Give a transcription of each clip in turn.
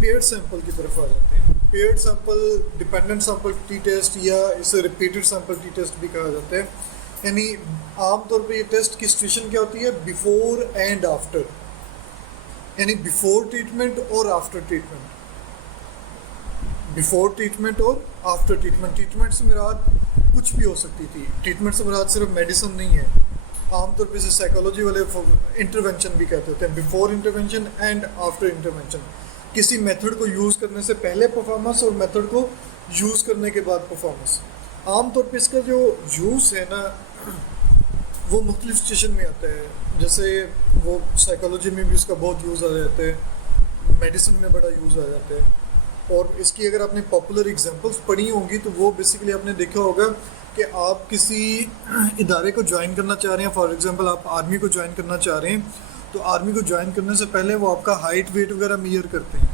Paired sample की तरफ आ जाते हैं। Paired sample dependent sample t test या इसे रिपीटेड सैंपल टी टेस्ट भी कहा जाता है। यानी आमतौर पे ये टेस्ट की सिचुएशन क्या होती है, बिफोर एंड आफ्टर, यानी बिफोर ट्रीटमेंट और आफ्टर ट्रीटमेंट, बिफोर ट्रीटमेंट और आफ्टर ट्रीटमेंट। ट्रीटमेंट से मुराद कुछ भी हो सकती थी, ट्रीटमेंट से मुराद सिर्फ मेडिसिन नहीं है। आमतौर पे इसे साइकोलॉजी वाले इंटरवेंशन भी कहते होते हैं, before intervention and after intervention. किसी मेथड को यूज़ करने से पहले परफॉर्मेंस और मेथड को यूज़ करने के बाद परफॉर्मेंस। आमतौर पे इसका जो यूज़ है ना वो मुख्तलिफ सिचुएशन में आता है, जैसे वो साइकोलॉजी में भी इसका बहुत यूज़ आ जाता है, मेडिसिन में बड़ा यूज़ आ जाता है। और इसकी अगर आपने पॉपुलर एग्जांपल्स पढ़ी होंगी तो वो बेसिकली आपने देखा होगा कि आप किसी इदारे को ज्वाइन करना चाह रहे हैं, फॉर एग्जांपल आप आर्मी को ज्वाइन करना चाह रहे हैं, तो आर्मी को ज्वाइन करने से पहले वो आपका हाइट वेट वगैरह मेजर करते हैं।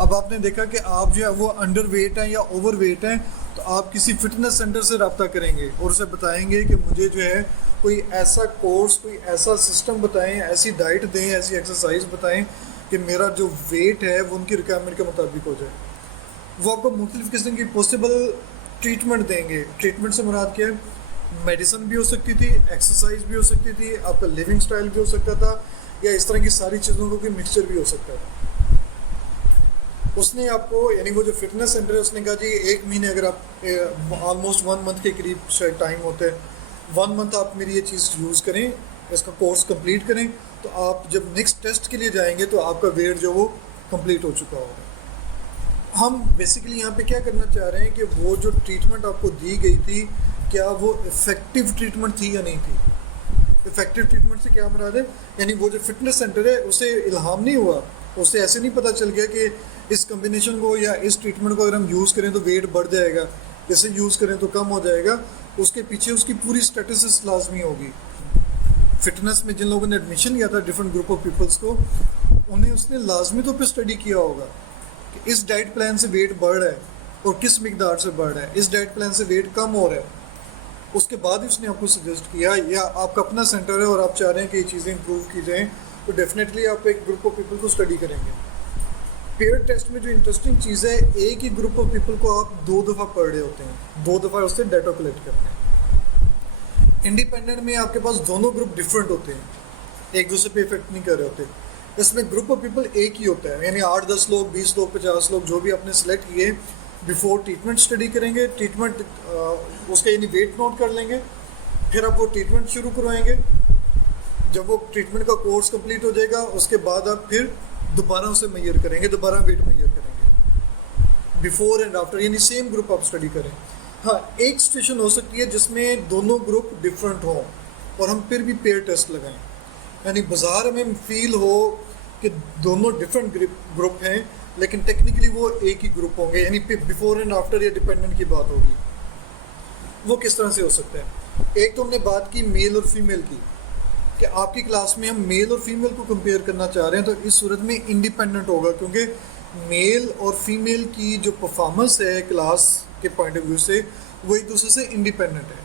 अब आपने देखा कि आप जो है वो अंडर वेट हैं या ओवर वेट हैं, तो आप किसी फिटनेस सेंटर से रब्ता करेंगे और उसे बताएंगे कि मुझे जो है कोई ऐसा कोर्स, कोई ऐसा सिस्टम बताएं, ऐसी डाइट दें, ऐसी एक्सरसाइज बताएं कि मेरा जो वेट है वो उनकी रिक्वायरमेंट के मुताबिक हो जाए। वो आपको मुख्तलिफ किस्म की पॉसिबल ट्रीटमेंट देंगे। ट्रीटमेंट से मुराद क्या है, मेडिसिन भी हो सकती थी, एक्सरसाइज भी हो सकती थी, आपका लिविंग स्टाइल भी हो सकता था, या इस तरह की सारी चीज़ों का कोई मिक्सचर भी हो सकता था। उसने आपको, यानी वो जो फिटनेस सेंटर है, उसने कहा जी 1 महीने, अगर आप ऑलमोस्ट 1 मंथ के करीब शायद टाइम होता है, 1 मंथ आप मेरी ये चीज़ यूज़ करें, इसका कोर्स कंप्लीट करें, तो आप जब नेक्स्ट टेस्ट के लिए जाएंगे तो आपका वेट जो वो कंप्लीट हो चुका होगा। हम बेसिकली यहाँ पे क्या करना चाह रहे हैं कि वो जो ट्रीटमेंट आपको दी गई थी, क्या वो इफ़ेक्टिव ट्रीटमेंट थी या नहीं थी। इफ़ेक्टिव ट्रीटमेंट से क्या मुराद है, यानी वो जो फिटनेस सेंटर है उसे इल्हाम नहीं हुआ, उसे ऐसे नहीं पता चल गया कि इस कम्बिनेशन को या इस ट्रीटमेंट को अगर हम यूज़ करें तो वेट बढ़ जाएगा, इसे यूज़ करें तो कम हो जाएगा। उसके पीछे उसकी पूरी स्टैटिस्टिक्स लाजमी होगी। फिटनेस में जिन लोगों ने एडमिशन लिया था डिफरेंट ग्रुप ऑफ पीपल्स को, उन्हें उसने लाजमी तौर पे स्टडी किया होगा कि इस डाइट प्लान से वेट बढ़ रहा है और किस मिकदार से बढ़ रहा है, इस डाइट प्लान से वेट कम हो रहा है। उसके बाद ही उसने आपको सजेस्ट किया, या आपका अपना सेंटर है और आप चाह रहे हैं कि ये चीज़ें इंप्रूव की जाएँ, तो डेफिनेटली आप एक ग्रुप ऑफ पीपल को स्टडी करेंगे। पेयर टेस्ट में जो इंटरेस्टिंग चीज़ है, एक ही ग्रुप ऑफ पीपल को आप 2 दफ़ा पढ़ रहे होते हैं, 2 दफ़ा उससे डाटा कलेक्ट करते हैं। इंडिपेंडेंट में आपके पास दोनों ग्रुप डिफरेंट होते हैं, एक दूसरे पे इफेक्ट नहीं कर रहे होते। इसमें ग्रुप ऑफ पीपल एक ही होता है, यानी 8-10 लोग, 20 लोग, 50 लोग, जो भी आपने सेलेक्ट किए, बिफोर ट्रीटमेंट स्टडी करेंगे, ट्रीटमेंट उसका यानी वेट नोट कर लेंगे, फिर आप वो ट्रीटमेंट शुरू करवाएंगे। जब वो ट्रीटमेंट का कोर्स कंप्लीट हो जाएगा, उसके बाद आप फिर दोबारा उसे मेजर करेंगे, दोबारा वेट मेजर करेंगे, बिफोर एंड आफ्टर, यानी सेम ग्रुप आप स्टडी करें। हाँ, एक सिचुएशन हो सकती है जिसमें दोनों ग्रुप डिफरेंट हों और हम फिर भी पेयर टेस्ट लगाएं, यानी बाज़ार में फील हो कि दोनों डिफरेंट ग्रुप हैं लेकिन टेक्निकली वो एक ही ग्रुप होंगे, यानी बिफोर एंड आफ्टर या डिपेंडेंट की बात होगी। वो किस तरह से हो सकता है, एक तो हमने बात की मेल और फीमेल की, कि आपकी क्लास में हम मेल और फीमेल को कंपेयर करना चाह रहे हैं, तो इस सूरत में इंडिपेंडेंट होगा, क्योंकि मेल और फीमेल की जो परफॉर्मेंस है क्लास के पॉइंट ऑफ व्यू से वो एक दूसरे से इंडिपेंडेंट है।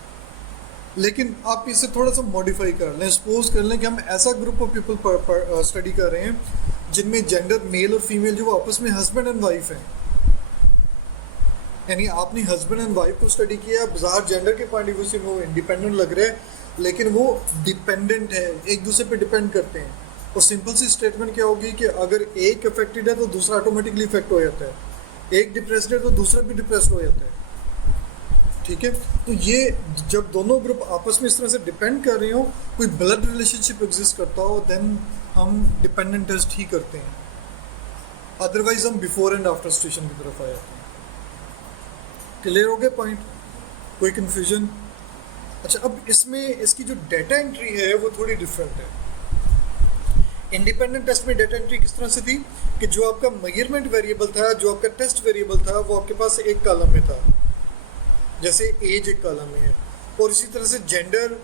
लेकिन आप इसे थोड़ा सा मॉडिफाई कर लें, सपोज कर लें कि हम ऐसा ग्रुप ऑफ पीपल स्टडी कर रहे हैं जिनमें जेंडर मेल और फीमेल जो वो आपस में हस्बैंड एंड वाइफ हैं, यानी आपने हस्बैंड एंड वाइफ को स्टडी किया, बाजार जेंडर के पॉइंट ऑफ व्यू से वो इंडिपेंडेंट लग रहा है लेकिन वो डिपेंडेंट है, एक दूसरे पे डिपेंड करते हैं। और सिंपल सी स्टेटमेंट क्या होगी कि अगर एक अफेक्टेड है तो दूसरा ऑटोमेटिकली इफेक्ट हो जाता है, एक डिप्रेस्ड है तो दूसरा भी डिप्रेस्ड हो जाता है। ठीक है, तो ये जब दोनों ग्रुप आपस में इस तरह से डिपेंड कर रहे हो, कोई ब्लड रिलेशनशिप एग्जिस्ट करता हो, देन हम डिपेंडेंट टेस्ट ही करते हैं, अदरवाइज हम बिफोर एंड आफ्टर सिचुएशन की तरफ आ जाते हैं। क्लियर हो गया पॉइंट, कोई कन्फ्यूजन? अच्छा, अब इसमें इसकी जो डाटा एंट्री है वो थोड़ी डिफरेंट है। इंडिपेंडेंट टेस्ट में डाटा एंट्री किस तरह से थी कि जो आपका मेजरमेंट वेरिएबल था, जो आपका टेस्ट वेरिएबल था, वो आपके पास एक कॉलम में था, जैसे एज एक कॉलम में है, और इसी तरह से जेंडर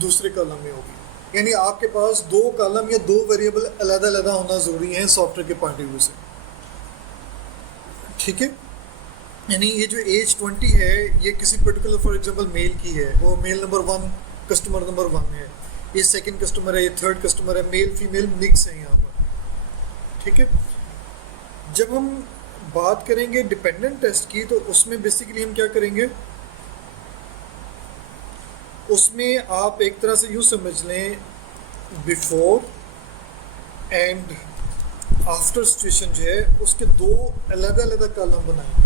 दूसरे कॉलम में होगी। यानी आपके पास 2 कॉलम या 2 वेरिएबल अलग अलग होना ज़रूरी है सॉफ्टवेयर के पॉइंट ऑफ व्यू से। ठीक है, यानी ये जो एज 20 है ये किसी पर्टिकुलर फॉर एग्जांपल मेल की है, वो मेल नंबर 1 कस्टमर नंबर 1 है, ये सेकंड कस्टमर है, ये थर्ड कस्टमर है, मेल फीमेल मिक्स है यहाँ पर। ठीक है, जब हम बात करेंगे डिपेंडेंट टेस्ट की तो उसमें बेसिकली हम क्या करेंगे, उसमें आप एक तरह से यूँ समझ लें बिफोर एंड आफ्टर सिचुएशन जो है उसके दो अलग अलग कॉलम बनाएंगे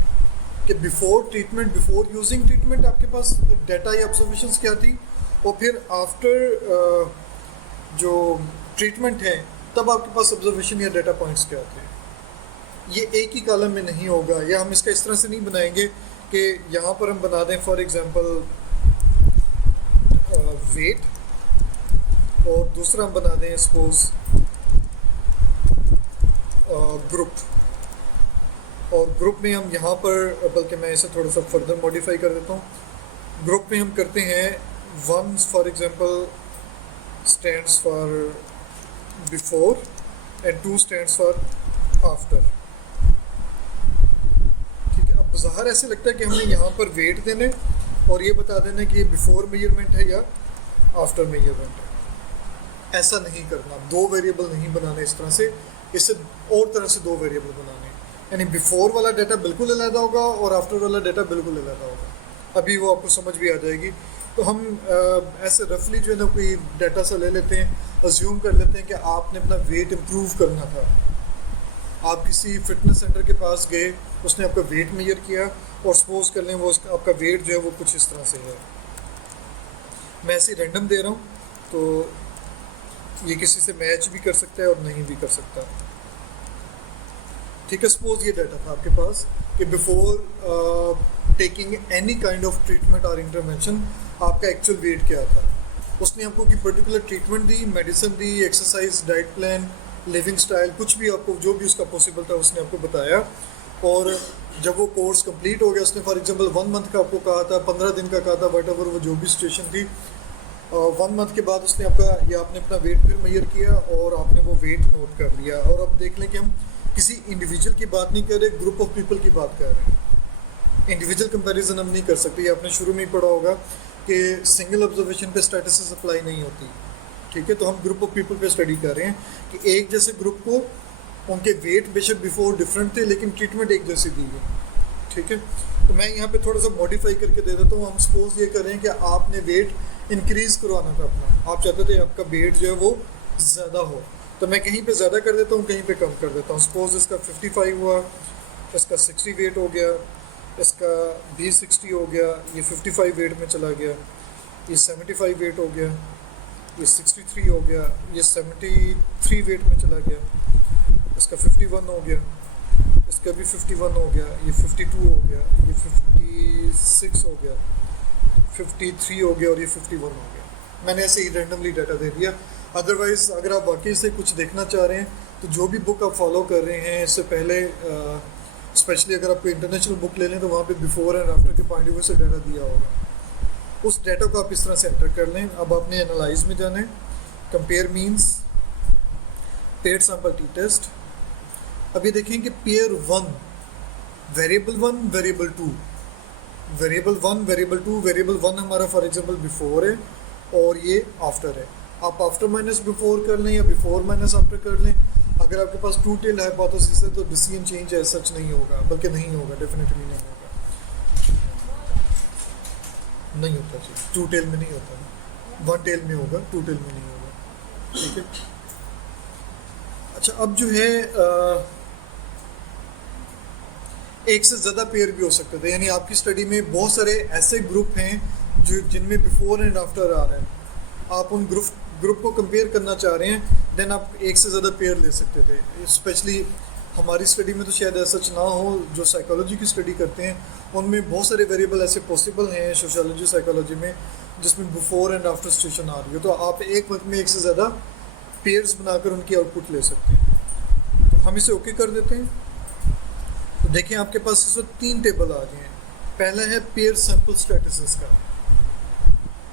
कि before treatment, before using treatment आपके पास डाटा या ऑब्जर्वेशंस क्या थी, और फिर आफ्टर जो ट्रीटमेंट है तब आपके पास ऑब्जर्वेशन या डाटा पॉइंट्स क्या थे। ये एक ही कॉलम में नहीं होगा, या हम इसका इस तरह से नहीं बनाएंगे कि यहाँ पर हम बना दें फॉर एग्जांपल वेट, और दूसरा हम बना दें सपोज ग्रुप, और ग्रुप में हम यहाँ पर, बल्कि मैं इसे थोड़ा सा फर्दर मॉडिफाई कर देता हूँ। ग्रुप में हम करते हैं one for example stands for before and two stands for after. ठीक है, अब ज़ाहिर ऐसे लगता है कि हमने यहाँ पर वेट देने और ये बता देना कि ये बिफोर मेजरमेंट है या आफ्टर मेजरमेंट है। ऐसा नहीं करना, दो वेरिएबल नहीं बनाने इस तरह से, इससे और तरह से दो वेरिएबल बनाने, यानी बिफोर वाला डाटा बिल्कुल अलग होगा और आफ्टर वाला डाटा बिल्कुल अलग होगा। अभी वो आपको समझ भी आ जाएगी। तो हम ऐसे रफली जो है ना कोई डाटा सा ले लेते हैं, अज्यूम कर लेते हैं कि आपने अपना वेट इम्प्रूव करना था। आप किसी फिटनेस सेंटर के पास गए, उसने आपका वेट मेजर किया और सपोज कर लें वो आपका वेट जो है वो कुछ इस तरह से है। मैं ऐसे रैंडम दे रहा हूँ, तो ये किसी से मैच भी कर सकता है और नहीं भी कर सकता। ठीक है, सपोज ये डाटा था आपके पास कि before taking any kind of treatment और इंटरवेंशन आपका एक्चुअल वेट क्या था। उसने आपको की पर्टिकुलर ट्रीटमेंट दी, मेडिसिन दी, exercise, diet plan, living style, कुछ भी आपको जो भी उसका पॉसिबल था उसने आपको बताया। और जब वो कोर्स कंप्लीट हो गया, उसने फॉर एग्जांपल 1 मंथ का आपको कहा था, 15 दिन का कहा था, वट एवर वो जो भी सिचुएशन थी। 1 मंथ के बाद उसने आपने अपना वेट फिर मेजर किया और आपने वो वेट नोट कर लिया। और अब देख लें कि हम किसी इंडिविजुअल की बात नहीं कर रहे, ग्रुप ऑफ पीपल की बात कर रहे हैं। इंडिविजुअल कंपैरिजन हम नहीं कर सकते। ये आपने शुरू में ही पढ़ा होगा कि सिंगल ऑब्जर्वेशन पे स्टैटिस्टिक्स अप्लाई नहीं होती। ठीक है, तो हम ग्रुप ऑफ पीपल पे स्टडी कर रहे हैं कि एक जैसे ग्रुप को उनके वेट बेशक बिफोर डिफरेंट थे लेकिन ट्रीटमेंट एक जैसी दी गई। ठीक है, तो मैं यहाँ पे थोड़ा सा मॉडिफाई करके दे देता हूँ। हम सपोज ये कर रहे हैं कि आपने वेट इंक्रीज करवाना था अपना, आप चाहते थे आपका वेट जो है वो ज़्यादा हो, तो मैं कहीं पे ज़्यादा कर देता हूँ, कहीं पे कम कर देता हूँ। सपोज इसका 55 हुआ, इसका 60 वेट हो गया, इसका भी 60 हो गया, ये 55 वेट में चला गया, ये 75 वेट हो गया, ये 63 हो गया, ये 73 वेट में चला गया, इसका 51 हो गया, इसका भी 51 हो गया, ये 52 हो गया, ये 56 हो गया, 53 हो गया और ये 51 हो गया। मैंने ऐसे ही रैंडमली डाटा दे दिया। अदरवाइज़ अगर आप वाकई से कुछ देखना चाह रहे हैं तो जो भी बुक आप फॉलो कर रहे हैं इससे पहले, स्पेशली अगर आप कोई इंटरनेशनल बुक ले लें तो वहाँ पे बिफोर एंड आफ्टर के पॉइंट ऑफ व्यू से डाटा दिया होगा। उस डाटा को आप इस तरह से एंटर कर लें। अब आपने एनालाइज में जाना है, compare means, paired sample t test. अब ये देखें कि pair 1, variable 1, variable 2, variable 1, variable 2, variable 1 हमारा फॉर एग्जांपल बिफोर है और ये आफ्टर है। आप आफ्टर माइनस बिफोर कर लें या बिफोर माइनस आफ्टर कर लें। अगर आपके पास टू टेल हाइपोथेसिस है तो डिसीजन चेंज है सच नहीं होगा, बल्कि नहीं होगा, डेफिनेटली नहीं होगा, नहीं होता जी। टू टेल में नहीं होता, 1 टेल में होगा, 2 टेल में नहीं होगा। ठीक है, अच्छा अब जो है एक से ज़्यादा पेयर भी हो सकते थे, यानी आपकी स्टडी में बहुत सारे ऐसे ग्रुप हैं जो जिनमें बिफोर एंड आफ्टर आ रहे हैं। आप उन ग्रुप को कंपेयर करना चाह रहे हैं, देन आप एक से ज़्यादा पेयर ले सकते थे। स्पेशली हमारी स्टडी में तो शायद ऐसा ना हो, जो साइकोलॉजी की स्टडी करते हैं उनमें बहुत सारे वेरिएबल ऐसे पॉसिबल हैं सोशियोलॉजी साइकोलॉजी में जिसमें बिफोर एंड आफ्टर सिचुएशन आ रही है। तो आप एक वक्त में एक से ज़्यादा पेयर्स बनाकर उनकी आउटपुट ले सकते हैं। तो हम इसे ओके कर देते हैं। तो देखें आपके पास इस वक्त 3 टेबल आ गए हैं। पहला है पेयर सैंपल स्टैटिस्टिक्स का,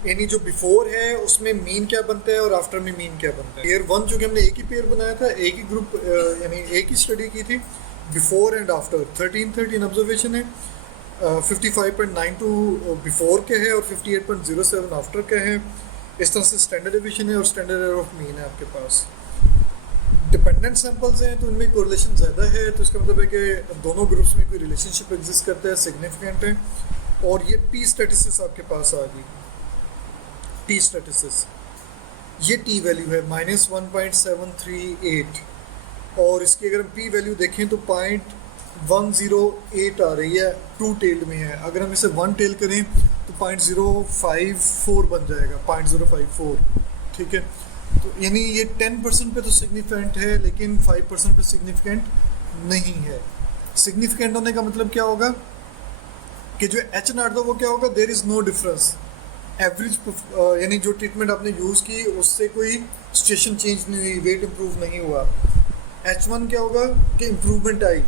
यानी जो बिफोर है उसमें मीन क्या बनता है और आफ्टर में मीन क्या बनता है। पेयर 1 जो कि हमने एक ही पेयर बनाया था, एक ही ग्रुप यानी एक ही स्टडी की थी, बिफोर एंड आफ्टर 13 ऑब्जर्वेशन है, 55.92 बिफोर के है और 58.07 आफ्टर का है। इस तरह से स्टैंडर्ड डेविएशन है और स्टैंडर्ड एरर ऑफ मीन है आपके पास। डिपेंडेंट सैंपल्स हैं तो इनमें कोरिलेशन ज़्यादा है, तो इसका मतलब है कि दोनों ग्रुप्स में कोई रिलेशनशिप एग्जिस्ट करता है, सिग्निफिकेंट है। और ये पी स्टैटिस्टिक्स आपके पास आ गई, टी स्टैटिस्टिक्स, ये टी वैल्यू है -1.738, और इसकी अगर हम पी वैल्यू देखें तो 0.108 आ रही है, 2 टेल्ड में है। अगर हम इसे 1 टेल करें तो 0.054 बन जाएगा, 0.054, ठीक है। तो यानी ये 10% पे तो सिग्निफिकेंट है, लेकिन 5% पे सिग्निफिकेंट नहीं है। सिग्निफिकेंट होने का मतलब क्या होगा कि जो एच नॉट था वो क्या होगा, there is no difference, average यानी जो ट्रीटमेंट आपने यूज़ की उससे कोई सिचुएशन चेंज नहीं हुई, वेट इम्प्रूव नहीं हुआ। H1 क्या होगा कि इम्प्रूवमेंट आई।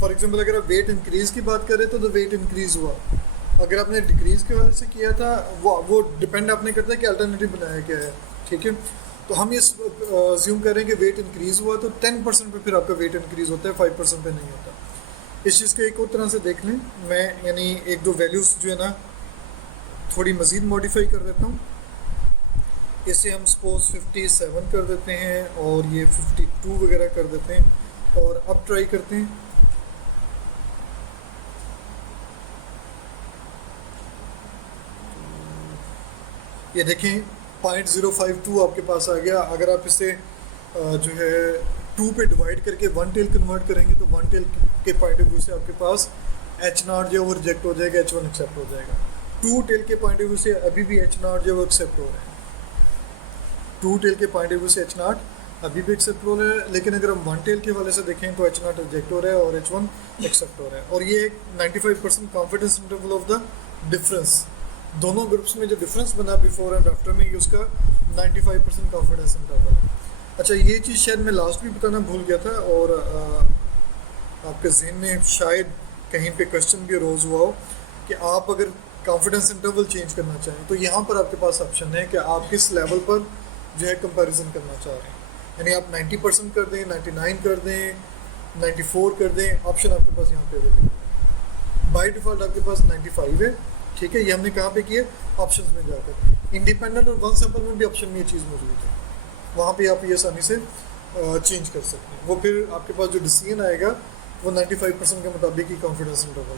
फॉर एग्जांपल अगर आप वेट इंक्रीज़ की बात करें तो वेट इंक्रीज़ हुआ, अगर आपने डिक्रीज़ के वाले से किया था वो डिपेंड आपने करता है कि अल्टरनेटिव बनाया क्या है, ठीक है। तो हम ये अज्यूम करें कि वेट इंक्रीज़ हुआ तो 10% पे फिर आपका वेट इंक्रीज़ होता है, 5% पे नहीं होता। इस चीज़ को एक और तरह से देख लें, मैं यानी एक दो वैल्यूज़ जो है ना थोड़ी मज़ीद मॉडिफाई कर देता हूँ। इसे हम सपोज 57 कर देते हैं और ये 52 वगैरह कर देते हैं, और अब ट्राई करते हैं। ये देखें 0.052 आपके पास आ गया। अगर आप इसे जो है 2 पे डिवाइड करके 1 टेल कन्वर्ट करेंगे तो 1 टेल के पॉइंट ऑफ व्यू से आपके पास H0 जो है वो रिजेक्ट हो जाएगा, H1 एक्सेप्ट हो जाएगा। 2 टेल के पॉइंट ऑफ व्यू से अभी भी H0 जो है वो एक्सेप्ट हो रहा है, 2 टेल के पॉइंट ऑफ व्यू से H0 अभी भी एक्सेप्ट हो रहा है। लेकिन अगर हम 1 टेल के वाले से देखें तो H0 रिजेक्ट हो रहा है और H1 एक्सेप्ट हो रहा है। और ये एक 95% confidence interval of the difference, दोनों ग्रुप्स में जो डिफरेंस बना बिफोर एंड आफ्टर में, ये उसका 95% कॉन्फिडेंस इंटरवल है। अच्छा, ये चीज़ शायद मैं लास्ट भी बताना भूल गया था, और आपके जहन में शायद कहीं पे क्वेश्चन भी रोज हुआ हो कि आप अगर कॉन्फिडेंस इंटरवल चेंज करना चाहें तो यहाँ पर आपके पास ऑप्शन है कि आप किस लेवल पर जो है कंपैरिजन करना चाह रहे हैं। यानी आप 90% कर दें, 99 कर दें, 94 कर दें, ऑप्शन आपके पास यहाँ पे अवेलेबल है। बाय डिफ़ॉल्ट आपके पास 95 है, ठीक है। ये हमने कहाँ पे किया, ऑप्शंस में जाकर। इंडिपेंडेंट और वन सैंपल में भी ऑप्शन में ये चीज़ मौजूद है, वहाँ पे आप ये आसानी से चेंज कर सकते हैं। वो फिर आपके पास जो डिसीजन आएगा वो 95% के मुताबिक ही कॉन्फिडेंस इंटरवल